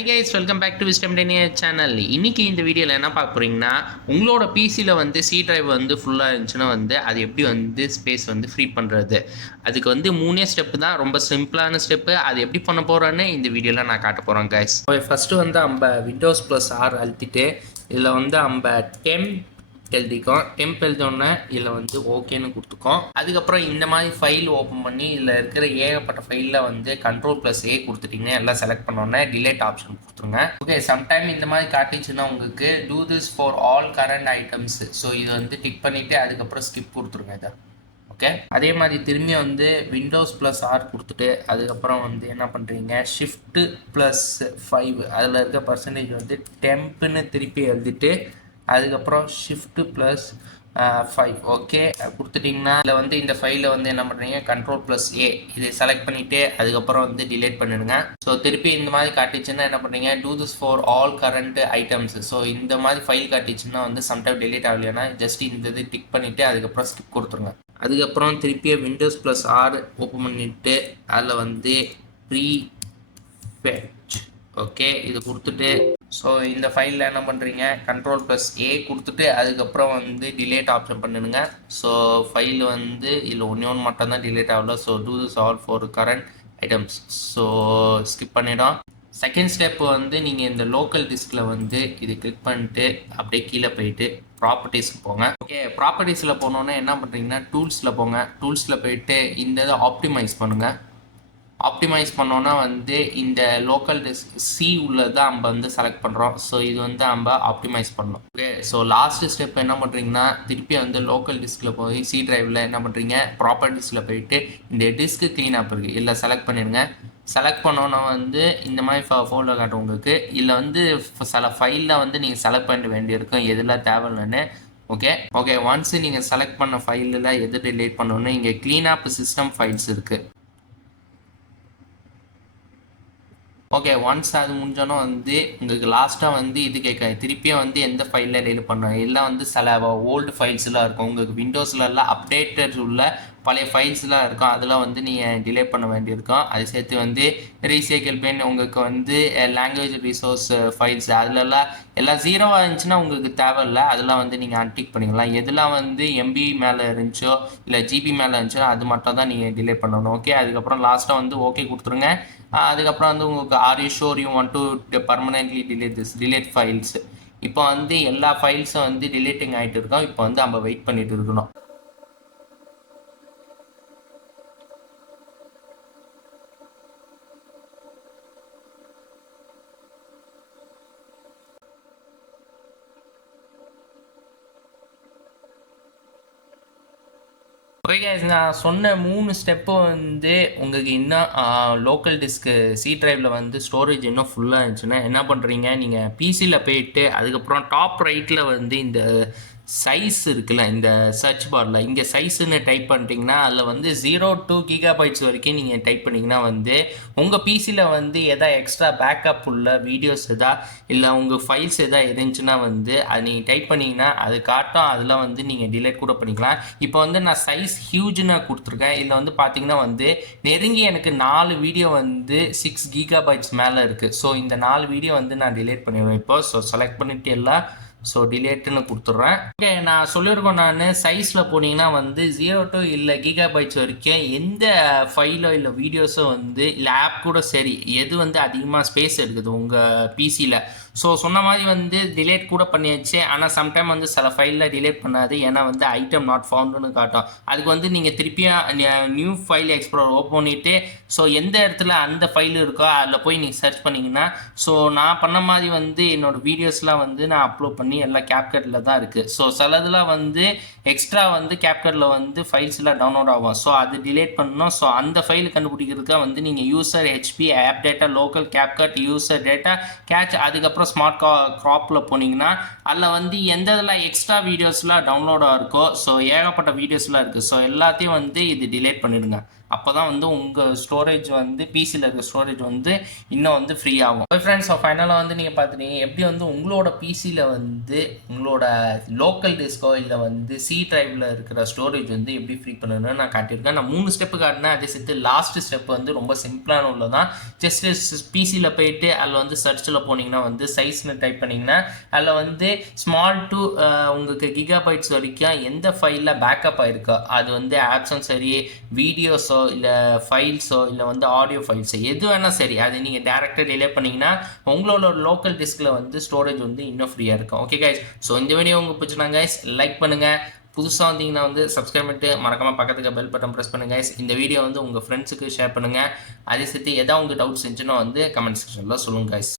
Hi guys welcome back to wisdom டெனியர் channel இன்னைக்கு இந்த வீடியோவில் என்ன பார்க்க போகிறீங்கன்னா உங்களோட பிசியில் வந்து சி டிரைவ் வந்து ஃபுல்லாக இருந்துச்சுன்னா வந்து அது எப்படி வந்து ஸ்பேஸ் வந்து ஃப்ரீ பண்ணுறது அதுக்கு வந்து மூணே ஸ்டெப்பு தான் ரொம்ப சிம்பிளான ஸ்டெப்பு அது எப்படி பண்ண போகிறேன்னு இந்த வீடியோவில் நான் காட்ட போகிறேன் கைஸ் ஃபஸ்ட்டு வந்து நம்ம விண்டோஸ் ப்ளஸ் ஆர் அழுத்திட்டு இதில் வந்து நம்ம டெம் எழுதிக்கோம் டெம்ப் எழுதோடனே இதில் வந்து ஓகேன்னு கொடுத்துக்கோம் அதுக்கப்புறம் இந்த மாதிரி ஃபைல் ஓப்பன் பண்ணி இதில் இருக்கிற ஏகப்பட்ட ஃபைலில் வந்து கண்ட்ரோல் ப்ளஸ் ஏ கொடுத்துட்டீங்க. எல்லாம் செலக்ட் பண்ணோன்னே டிலேட் ஆப்ஷன் கொடுத்துருங்க. ஓகே சம்டைம் இந்த மாதிரி காட்டிச்சுன்னா உங்களுக்கு do this for all current items so இது வந்து டிக் பண்ணிவிட்டு அதுக்கப்புறம் ஸ்கிப் கொடுத்துருங்க இதை. ஓகே அதே மாதிரி திரும்பி வந்து விண்டோஸ் ப்ளஸ் ஆர் கொடுத்துட்டு அதுக்கப்புறம் வந்து என்ன பண்ணுறீங்க ஷிஃப்ட்டு ப்ளஸ் ஃபைவ் அதில் இருக்க பர்சன்டேஜ் வந்து டெம்ப்னு திருப்பி எழுதிட்டு அதுக்கப்புறம் ஷிஃப்ட்டு ப்ளஸ் ஃபைவ் ஓகே கொடுத்துட்டிங்கன்னா இதில் வந்து இந்த ஃபைலில் வந்து என்ன பண்ணுறீங்க கண்ட்ரோல் ப்ளஸ் ஏ இதை செலக்ட் பண்ணிவிட்டு அதுக்கப்புறம் வந்து டிலேட் பண்ணிடுங்க. ஸோ திருப்பி இந்த மாதிரி காட்டிச்சுன்னா என்ன பண்ணுறீங்க do this for all current items so இந்த மாதிரி ஃபைல் காட்டிச்சுன்னா வந்து சம்டைம் டிலேட் ஆகலைன்னா ஜஸ்ட் இந்த இது டிக் பண்ணிவிட்டு அதுக்கப்புறம் ஸ்கிப் கொடுத்துருங்க. அதுக்கப்புறம் திருப்பியே விண்டோஸ் ப்ளஸ் ஆர் ஓப்பன் பண்ணிவிட்டு அதில் வந்து ப்ரீ ஃபெச் ஓகே இது கொடுத்துட்டு ஸோ இந்த ஃபைலில் என்ன பண்ணுறீங்க கண்ட்ரோல் ப்ளஸ் ஏ கொடுத்துட்டு அதுக்கப்புறம் வந்து டிலேட் ஆப்ஷன் பண்ணிடுங்க. ஸோ ஃபைல் வந்து இதில் ஒன்றே ஒன்று மட்டும்தான் டிலேட் ஆகல. So do this all for current items so skip பண்ணிடும் செகண்ட் ஸ்டெப் வந்து நீங்கள் இந்த லோக்கல் டிஸ்கில் வந்து இது கிளிக் பண்ணிட்டு அப்படியே கீழே போயிட்டு ப்ராப்பர்ட்டிஸ்க்கு போங்க. ஓகே ப்ராப்பர்ட்டிஸில் போனோன்னே என்ன பண்ணுறீங்கன்னா டூல்ஸில் போங்க. டூல்ஸில் போயிட்டு இந்த இதை ஆப்டிமைஸ் பண்ணுங்கள் ஆப்டிமைஸ் பண்ணோன்னா வந்து இந்த லோக்கல் டிஸ்க் சி உள்ளது தான் நம்ம வந்து செலக்ட் பண்ணுறோம் ஸோ இது வந்து நம்ம ஆப்டிமைஸ் பண்ணணும் ஓகே ஸோ லாஸ்ட் ஸ்டெப் என்ன பண்ணுறீங்கன்னா திருப்பி வந்து லோக்கல் டிஸ்கில் போய் சி டிரைவில் என்ன பண்ணுறீங்க ப்ராப்பர்ட்டிஸில் போயிட்டு இந்த டிஸ்க்கு க்ளீன் அப் இருக்குது இல்லை செலக்ட் பண்ணிடுங்க. செலக்ட் பண்ணோன்னா வந்து இந்த மாதிரி ஃபோ ஃபோல்டர் காட்டும் உங்களுக்கு. இல்லை வந்து சில ஃபைலில் வந்து நீங்கள் செலக்ட் பண்ண வேண்டியிருக்கும் எதெல்லாம் தேவையில்லைன்னு. ஓகே ஓகே ஒன்ஸ் நீங்கள் செலக்ட் பண்ண ஃபைலில் எது டிலேட் பண்ணணும்னு இங்கே க்ளீன் அப் சிஸ்டம் ஃபைல்ஸ் இருக்குது ஓகே ஒன்ஸ் அது முடிஞ்சோன்னா வந்து உங்களுக்கு லாஸ்ட்டாக வந்து இது கேட்க திருப்பியும் வந்து எந்த ஃபைலில் டெலிட் பண்ணுவோம் எல்லாம் வந்து சில ஓல்டு ஃபைல்ஸ்லாம் இருக்கும். உங்களுக்கு விண்டோஸ்லலாம் அப்டேட்டட் உள்ள பழைய ஃபைல்ஸ்லாம் இருக்கும் அதெல்லாம் வந்து நீங்கள் டிலே பண்ண வேண்டியிருக்கும் அது சேர்த்து வந்து ரீசைக்கிள் பென் உங்களுக்கு வந்து லாங்குவேஜ் ரிசோர்ஸ் ஃபைல்ஸ் அதிலலாம் எல்லாம் ஜீரோவாக இருந்துச்சுன்னா உங்களுக்கு தேவையில்லை அதெல்லாம் வந்து நீங்கள் அன்டிக் பண்ணிக்கலாம். எதெல்லாம் வந்து எம்பி மேலே இருந்துச்சோ இல்லை ஜிபி மேலே இருந்துச்சோ அது மட்டும் தான் நீங்கள் டிலே பண்ணணும். ஓகே அதுக்கப்புறம் லாஸ்ட்டாக வந்து ஓகே கொடுத்துருங்க. அதுக்கப்புறம் வந்து உங்களுக்கு are you sure you want to permanently delete this delete files இப்போ வந்து எல்லா ஃபைல்ஸும் வந்து டிலேட்டிங் ஆகிட்டு இருக்கோம். இப்போ வந்து நம்ம வெயிட் பண்ணிட்டு இருக்கணும். ஓகே guys, நான் சொன்ன மூணு ஸ்டெப்பு வந்து உங்களுக்கு இன்னும் லோக்கல் டிஸ்க்கு சி ட்ரைவில் வந்து ஸ்டோரேஜ் இன்னும் ஃபுல்லாக இருந்துச்சுன்னா என்ன பண்ணுறீங்க நீங்கள் பிசியில் போயிட்டு அதுக்கப்புறம் டாப் ரைட்டில் வந்து இந்த சைஸ் இருக்குல்ல இந்த சர்ச் பாரில் இங்கே சைஸுன்னு டைப் பண்ணிட்டீங்கன்னா அதில் வந்து ஜீரோ டூ கிகா பைட்ஸ் வரைக்கும் நீங்கள் டைப் பண்ணிங்கன்னா வந்து உங்கள் பிசியில் வந்து எதா எக்ஸ்ட்ரா பேக்கப் உள்ள வீடியோஸ் எதா இல்லை உங்கள் ஃபைல்ஸ் எதா இருந்துச்சுன்னா வந்து அது நீங்கள் டைப் பண்ணிங்கன்னா அது காட்டும் அதில் வந்து நீங்கள் டிலேட் கூட பண்ணிக்கலாம். இப்போ வந்து நான் சைஸ் ஹியூஜ்னு கொடுத்துருக்கேன். இதில் வந்து பார்த்தீங்கன்னா வந்து நெருங்கி எனக்கு நாலு வீடியோ வந்து சிக்ஸ் கிகா பைட்ஸ் மேலே இருக்குது ஸோ இந்த நாலு வீடியோ வந்து நான் டிலேட் பண்ணிடுவேன் இப்போ. ஸோ செலக்ட் பண்ணிட்டு எல்லாம் ஸோ டிலேட்டுன்னு கொடுத்துட்றேன். ஓகே நான் சொல்லியிருக்கோம் நான் சைஸில் போனீங்கன்னா வந்து ஜீரோ டூ இல்லை கிகா பைட்ஸ் வரைக்கும் எந்த ஃபைலோ இல்லை வீடியோஸோ வந்து இல்லை ஆப் கூட சரி எது வந்து அதிகமாக ஸ்பேஸ் எடுக்குது உங்கள் பிசியில் ஸோ சொன்ன மாதிரி வந்து டிலேட் கூட பண்ணியாச்சு. ஆனால் சம்டைம் வந்து சில ஃபைலில் டிலேட் பண்ணாது. ஏன்னா வந்து ஐட்டம் நாட் ஃபவுண்டுன்னு காட்டும். அதுக்கு வந்து நீங்கள் திருப்பியும் நியூ ஃபைல் எக்ஸ்ப்ளோர் ஓப்பன் பண்ணிவிட்டு ஸோ எந்த இடத்துல அந்த ஃபைல் இருக்கோ அதில் போய் நீங்கள் சர்ச் பண்ணிங்கன்னா ஸோ நான் பண்ண மாதிரி வந்து என்னோடய வீடியோஸ்லாம் வந்து நான் அப்லோட் பண்ணி எல்லாம் கேப்கட்டில் தான் இருக்குது ஸோ சிலதுலாம் வந்து எக்ஸ்ட்ரா வந்து கேப்கட்டில் வந்து ஃபைல்ஸ்லாம் டவுன்லோட் ஆகும். ஸோ அது டிலேட் பண்ணணும். ஸோ அந்த ஃபைல் கண்டுபிடிக்கிறதுக்காக வந்து நீங்கள் user HP app data local CapCut user data cache அதுக்கப்புறம் ஸ்மார்ட் கா க்ராப்பில் போனீங்கன்னா அதில் வந்து எந்த இதில் எக்ஸ்ட்ரா வீடியோஸ்லாம் டவுன்லோடாக இருக்கோ ஸோ ஏகப்பட்ட வீடியோஸ்லாம் இருக்குது ஸோ எல்லாத்தையும் வந்து இது டிலேட் பண்ணிடுங்க. அப்போ தான் வந்து உங்கள் ஸ்டோரேஜ் வந்து பிசியில் இருக்க ஸ்டோரேஜ் வந்து இன்னும் வந்து ஃப்ரீ ஆகும். ஃப்ரெண்ட்ஸ் ஃபைனலாக வந்து நீங்கள் பார்த்துட்டீங்க எப்படி வந்து உங்களோட பிசியில் வந்து உங்களோட லோக்கல் டிஸ்கோ இல்லை வந்து சி ட்ரைவில் இருக்கிற ஸ்டோரேஜ் வந்து எப்படி ஃப்ரீ பண்ணணும்னு நான் காட்டியிருக்கேன். நான் மூணு ஸ்டெப்பு காட்டினேன். அதே சேர்த்து லாஸ்ட் ஸ்டெப் வந்து ரொம்ப சிம்பிளான உள்ள தான். ஜஸ்ட் பிசியில் போயிட்டு அதில் வந்து சர்ச்சில் போனீங்கன்னா வந்து சைஸ்னு டைப் பண்ணிங்கன்னா அதில் வந்து ஸ்மால் டு உங்களுக்கு கிகாபைட்ஸ் வரைக்கும் எந்த ஃபைலில் பேக்கப் ஆயிருக்கோ அது வந்து ஆப்ஸும் சரி வீடியோஸோ இல்லை ஃபைல்ஸோ இல்லை வந்து ஆடியோ ஃபைல்ஸோ எது வேணால் சரி அது நீங்கள் டேரெக்டாக டிலே பண்ணிங்கன்னா உங்களோட லோக்கல் டிஸ்கில் வந்து ஸ்டோரேஜ் வந்து இன்னும் ஃப்ரீயாக இருக்கும். ஓகே கைஸ் ஸோ இந்த வீடியோ உங்களுக்கு பிடிச்சினா கைஸ் லைக் பண்ணுங்கள் புதுசாக வந்தீங்கன்னா வந்து சப்ஸ்கிரைப் பண்ணிட்டு மறக்காமல் பக்கத்துக்கு பெல் பட்டன் ப்ரெஸ் பண்ணுங்க இந்த வீடியோ வந்து உங்கள் ஃப்ரெண்ட்ஸுக்கு ஷேர் பண்ணுங்கள் அதே சேர்த்து எதாவது உங்கள் டவுட்ஸ் இருந்துச்சுன்னா வந்து கமெண்ட் செக்ஷனில் சொல்லுங்கள் கைஸ்